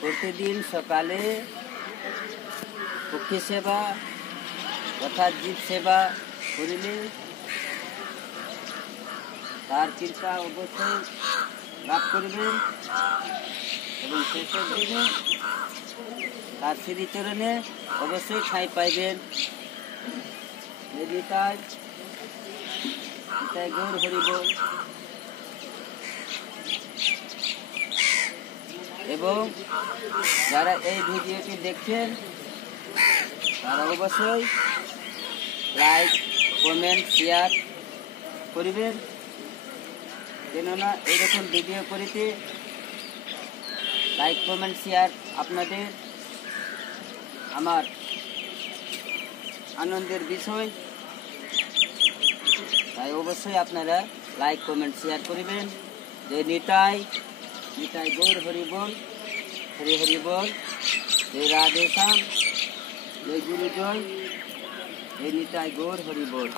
প্রতিদিন সকালে পক্ষী সেবা অর্থাৎ জীব সেবা করিলে তার কৃপা অবশ্যই লাভ করবেন এবং শেষের দিনে তার শ্রীচরণে অবশ্যই ঠাঁই পাইবেন। নিতাই গৌর হরি বল। এবং যারা এই ভিডিওটি দেখছেন তারা অবশ্যই লাইক কমেন্ট শেয়ার করিবেন, কেননা এইরকম ভিডিও করিতে লাইক কমেন্ট শেয়ার আপনাদের আমার আনন্দের বিষয়। তাই অবশ্যই আপনারা লাইক কমেন্ট শেয়ার করিবেন। যে নিতাই গৌর হরি বল, হরি হরি বল। জয় রাধে শ্যাম, জয় গুরু জয়, জয় নিতাই গৌর হরি বল।